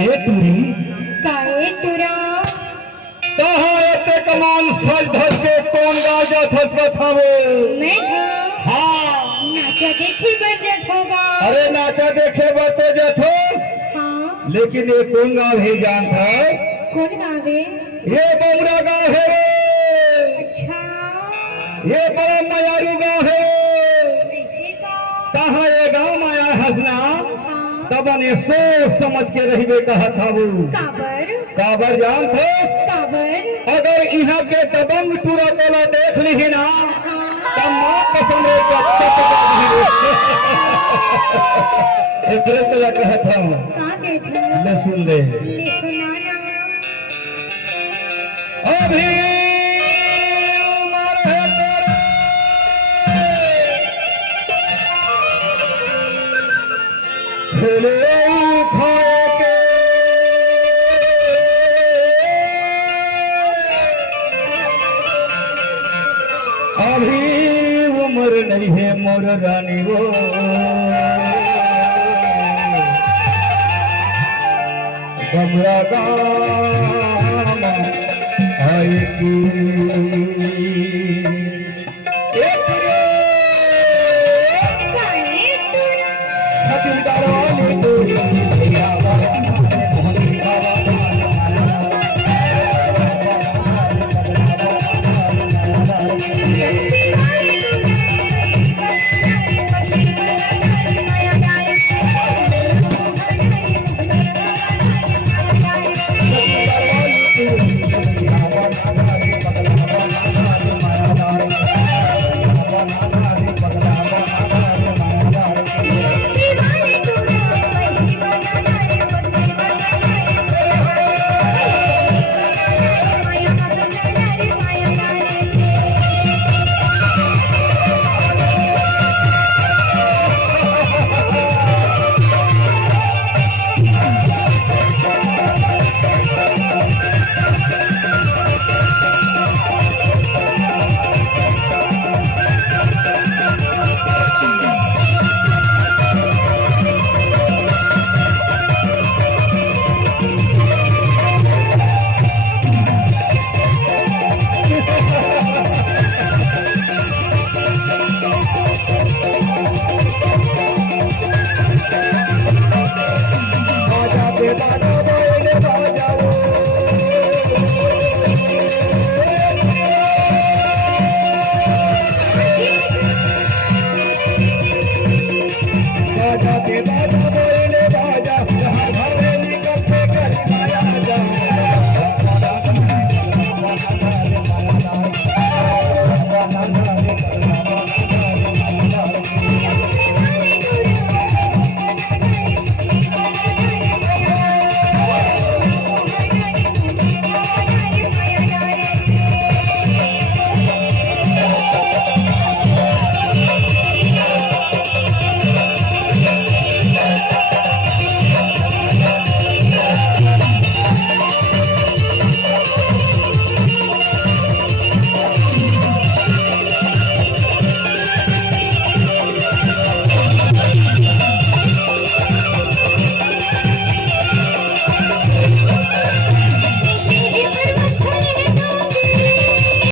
ए तुरी काय तुरा कहा एते कमान सज धज के कौन गाँव जाथस कथावे मैं हाँ नाचा देखी बजत होगा। अरे नाचा देखे बतो जथोस हाँ लेकिन ये कौन गाँव है जानता कौन गावे? ये बौरा गाँव है अच्छा ये बड़ा मयारू गाँव है ऐसे का? कहा ये गाँव माया हंसना हाँ तब ने सोच समझ के रहिबे कहा था वो काबर काबर जान थे काबर अगर यहाँ के दबंग टूरा तोला देख ली ना हाँ तब माँ कसम रे एक तरह कहा था कहाँ गए थे? ले सुन ले ले सुनाना। अभी उम्र है तेरा खेले खाए के अभी उम्र नहीं है मोर रानी वो बमरा गाम आएगी एक रे काय तुरा छतिल डालो तो या बाबा मोहनी बाबा Thank you.